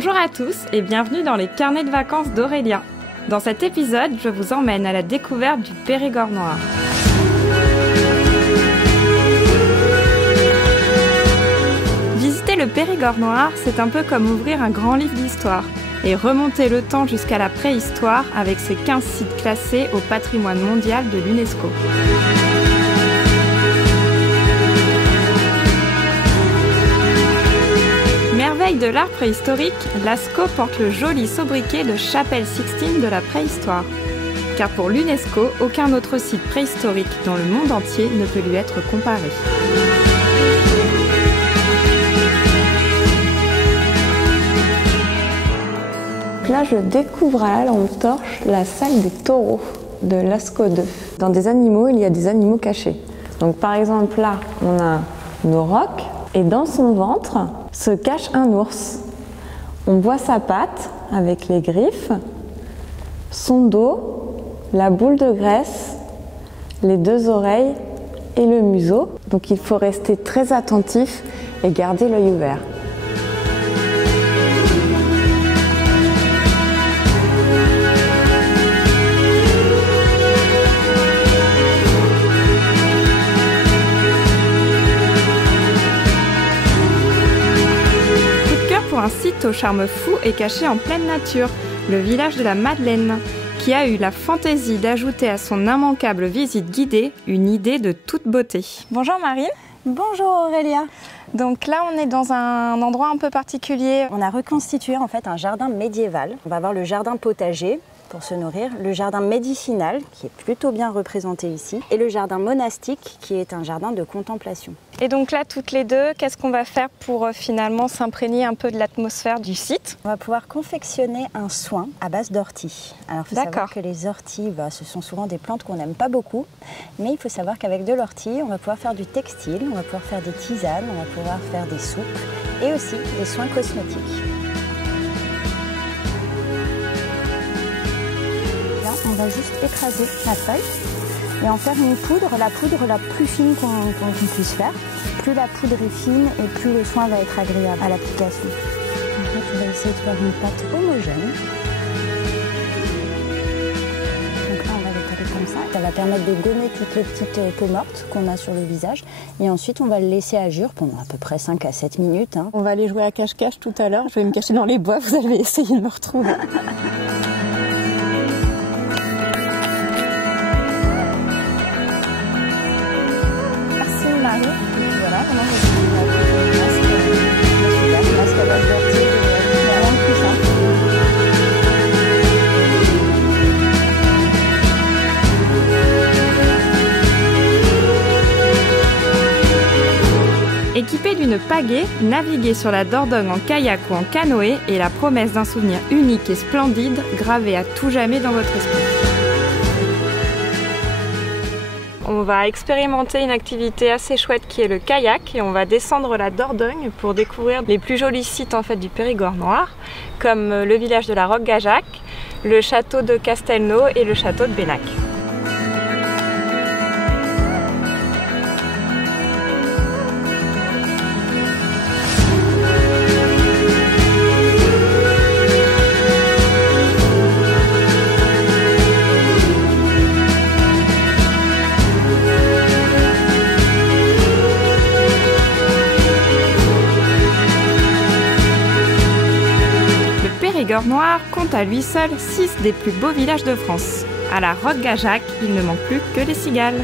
Bonjour à tous et bienvenue dans les carnets de vacances d'Aurélia. Dans cet épisode, je vous emmène à la découverte du Périgord noir. Visiter le Périgord noir, c'est un peu comme ouvrir un grand livre d'histoire et remonter le temps jusqu'à la préhistoire avec ses 15 sites classés au patrimoine mondial de l'UNESCO. Merveille de l'art préhistorique, Lascaux porte le joli sobriquet de Chapelle Sixtine de la préhistoire. Car pour l'UNESCO, aucun autre site préhistorique dans le monde entier ne peut lui être comparé. Là, je découvre à la lampe torche la salle des taureaux de Lascaux II. Dans des animaux, il y a des animaux cachés. Donc par exemple là, on a une auroch et dans son ventre se cache un ours. On voit sa patte avec les griffes, son dos, la boule de graisse, les deux oreilles et le museau. Donc il faut rester très attentif et garder l'œil ouvert. Un site au charme fou est caché en pleine nature, le village de la Madeleine, qui a eu la fantaisie d'ajouter à son immanquable visite guidée une idée de toute beauté. Bonjour Marine. Bonjour Aurélia. Donc là on est dans un endroit un peu particulier. On a reconstitué en fait un jardin médiéval. On va voir le jardin potager pour se nourrir, le jardin médicinal qui est plutôt bien représenté ici et le jardin monastique qui est un jardin de contemplation. Et donc là toutes les deux, qu'est-ce qu'on va faire pour finalement s'imprégner un peu de l'atmosphère du site? On va pouvoir confectionner un soin à base d'orties. Alors il faut savoir que les orties, ce sont souvent des plantes qu'on n'aime pas beaucoup, mais il faut savoir qu'avec de l'ortie, on va pouvoir faire du textile, on va pouvoir faire des tisanes, on va pouvoir faire des soupes et aussi des soins cosmétiques. On va juste écraser la feuille et en faire une poudre, la poudre la plus fine qu'on puisse faire. Plus la poudre est fine et plus le soin va être agréable à l'application. En fait, on va essayer de faire une pâte homogène. Donc là, on va l'étaler comme ça. Ça va permettre de gommer toutes les petites peaux mortes qu'on a sur le visage. Et ensuite, on va le laisser agir pendant à peu près 5 à 7 minutes. On va aller jouer à cache-cache tout à l'heure. Je vais me cacher dans les bois, vous allez essayer de me retrouver. Voilà, maintenant masque à base d'ortie, il n'y a rien de plus simple. Équipé d'une pagaie, naviguer sur la Dordogne en kayak ou en canoë est la promesse d'un souvenir unique et splendide gravé à tout jamais dans votre esprit. On va expérimenter une activité assez chouette qui est le kayak et on va descendre la Dordogne pour découvrir les plus jolis sites en fait du Périgord noir, comme le village de la Roque-Gajac, le château de Castelnau et le château de Benac. Le Périgord noir compte à lui seul 6 des plus beaux villages de France. À la Roque-Gajac, il ne manque plus que les cigales.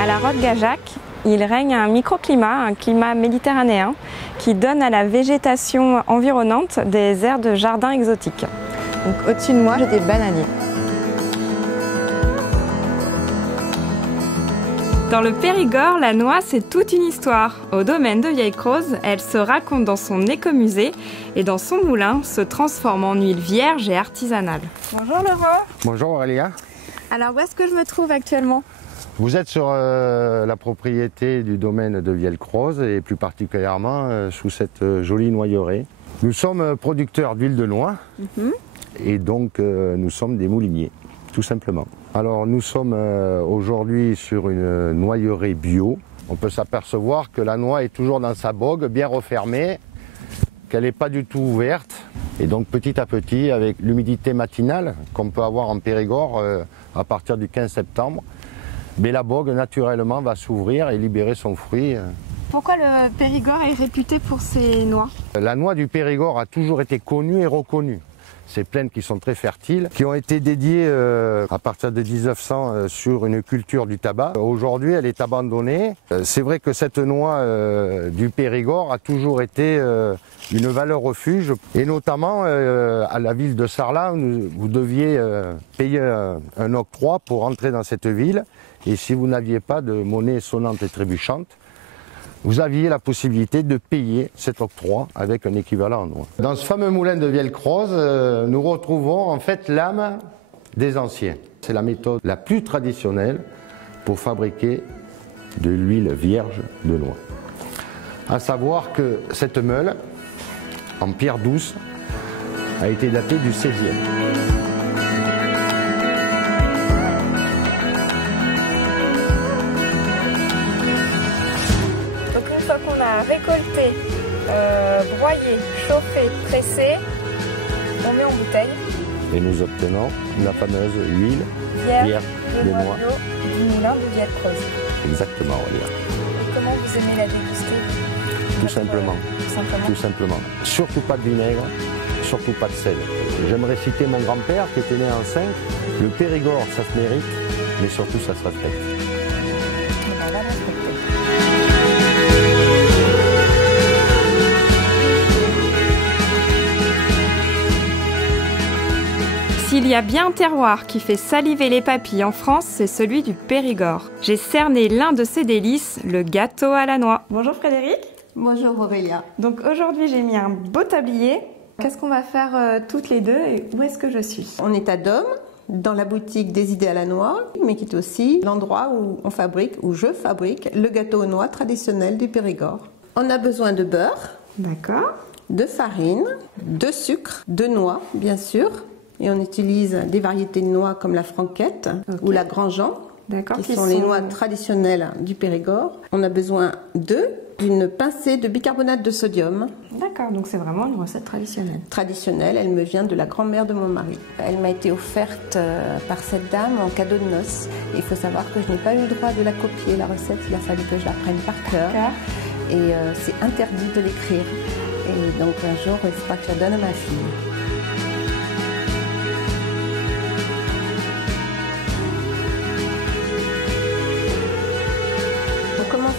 À la Roque-Gajac, il règne un microclimat, un climat méditerranéen, qui donne à la végétation environnante des aires de jardin exotiques. Donc au-dessus de moi, j'ai des bananiers. Dans le Périgord, la noix, c'est toute une histoire. Au domaine de Vieille-Croze, elle se raconte dans son écomusée et dans son moulin se transforme en huile vierge et artisanale. Bonjour Laurent. Bonjour Aurélia. Alors où est-ce que je me trouve actuellement? Vous êtes sur la propriété du domaine de Vieille-Croze et plus particulièrement sous cette jolie noyerée. Nous sommes producteurs d'huile de noix et donc nous sommes des mouliniers, tout simplement. Alors nous sommes aujourd'hui sur une noyerée bio on peut s'apercevoir que la noix est toujours dans sa bogue, bien refermée, qu'elle n'est pas du tout ouverte. Et donc petit à petit, avec l'humidité matinale qu'on peut avoir en Périgord à partir du 15 septembre, mais la bogue naturellement va s'ouvrir et libérer son fruit. Pourquoi le Périgord est réputé pour ses noix? La noix du Périgord a toujours été connue et reconnue. Ces plaines qui sont très fertiles, qui ont été dédiées à partir de 1900 sur une culture du tabac. Aujourd'hui, elle est abandonnée. C'est vrai que cette noix du Périgord a toujours été une valeur refuge. Et notamment à la ville de Sarlat, vous deviez payer un octroi pour entrer dans cette ville. Et si vous n'aviez pas de monnaie sonnante et trébuchante, vous aviez la possibilité de payer cet octroi avec un équivalent en noix. Dans ce fameux moulin de Vielcroze, nous retrouvons en fait l'âme des anciens. C'est la méthode la plus traditionnelle pour fabriquer de l'huile vierge de noix. À savoir que cette meule, en pierre douce, a été datée du XVIe. On a récolté, broyé, chauffé, pressé, on met en bouteille. Et nous obtenons la fameuse huile vierge de noix du moulin de Vielcroze. Exactement, Aurélia. Et comment vous aimez la déguster? Tout simplement. Tout simplement. Surtout pas de vinaigre, surtout pas de sel. J'aimerais citer mon grand-père qui était né en 5. Le Périgord, ça se mérite, mais surtout ça se respecte. On va la respecter. S'il y a bien un terroir qui fait saliver les papilles en France, c'est celui du Périgord. J'ai cerné l'un de ses délices, le gâteau à la noix. Bonjour Frédéric. Bonjour Aurélia. Donc aujourd'hui j'ai mis un beau tablier. Qu'est-ce qu'on va faire toutes les deux et où est-ce que je suis? On est à Dôme, dans la boutique des idées à la noix, mais qui est aussi l'endroit où on fabrique, où je fabrique le gâteau aux noix traditionnel du Périgord. On a besoin de beurre, d'accord, de farine, de sucre, de noix bien sûr. Et on utilise des variétés de noix comme la franquette ou la grand Jean, qui sont les noix traditionnelles du Périgord. On a besoin d'une pincée de bicarbonate de sodium. D'accord, donc c'est vraiment une recette traditionnelle. Traditionnelle, elle me vient de la grand-mère de mon mari. Elle m'a été offerte par cette dame en cadeau de noces. Il faut savoir que je n'ai pas eu le droit de la copier, la recette. Il a fallu que je la prenne par cœur. Et c'est interdit de l'écrire. Et donc un jour, il faudra que je la donne à ma fille.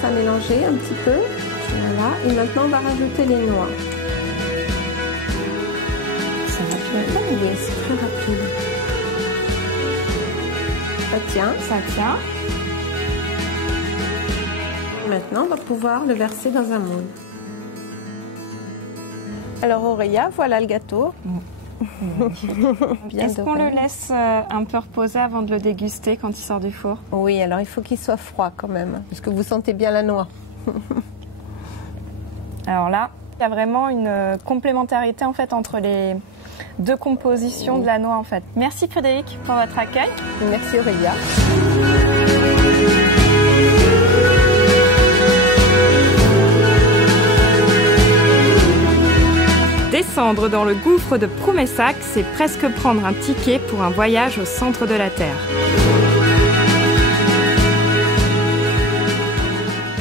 À mélanger un petit peu, voilà, et maintenant on va rajouter les noix. Ça va plus rapide? Oui, c'est très rapide. Ça tient. Maintenant on va pouvoir le verser dans un moule. Alors Aurélia, voilà le gâteau. Est-ce qu'on le laisse un peu reposer avant de le déguster quand il sort du four? Oui, alors il faut qu'il soit froid quand même, parce que vous sentez bien la noix. Alors là, il y a vraiment une complémentarité en fait entre les deux compositions de la noix en fait. Merci Frédéric pour votre accueil. Merci Aurélia. Descendre dans le gouffre de Promessac, c'est presque prendre un ticket pour un voyage au centre de la Terre.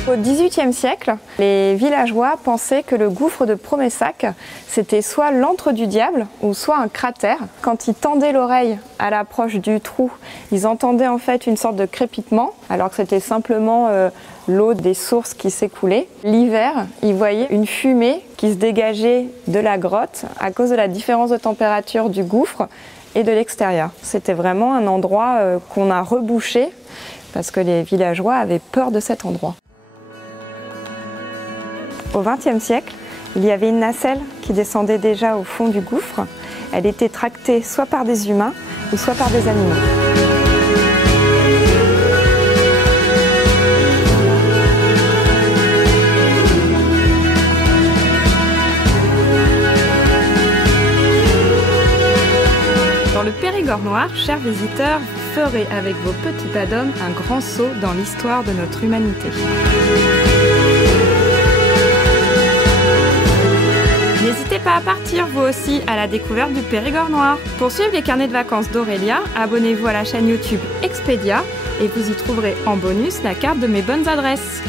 Au XVIIIe siècle, les villageois pensaient que le gouffre de Promessac, c'était soit l'antre du diable ou soit un cratère. Quand ils tendaient l'oreille à l'approche du trou, ils entendaient en fait une sorte de crépitement, alors que c'était simplement l'eau des sources qui s'écoulait. L'hiver, ils voyaient une fumée qui se dégageait de la grotte à cause de la différence de température du gouffre et de l'extérieur. C'était vraiment un endroit qu'on a rebouché parce que les villageois avaient peur de cet endroit. Au XXe siècle, il y avait une nacelle qui descendait déjà au fond du gouffre. Elle était tractée soit par des humains ou soit par des animaux. Dans le Périgord noir, chers visiteurs, ferez avec vos petits pas d'hommes un grand saut dans l'histoire de notre humanité. N'hésitez pas à partir vous aussi à la découverte du Périgord noir. Pour suivre les carnets de vacances d'Aurélia, abonnez-vous à la chaîne YouTube Expedia et vous y trouverez en bonus la carte de mes bonnes adresses.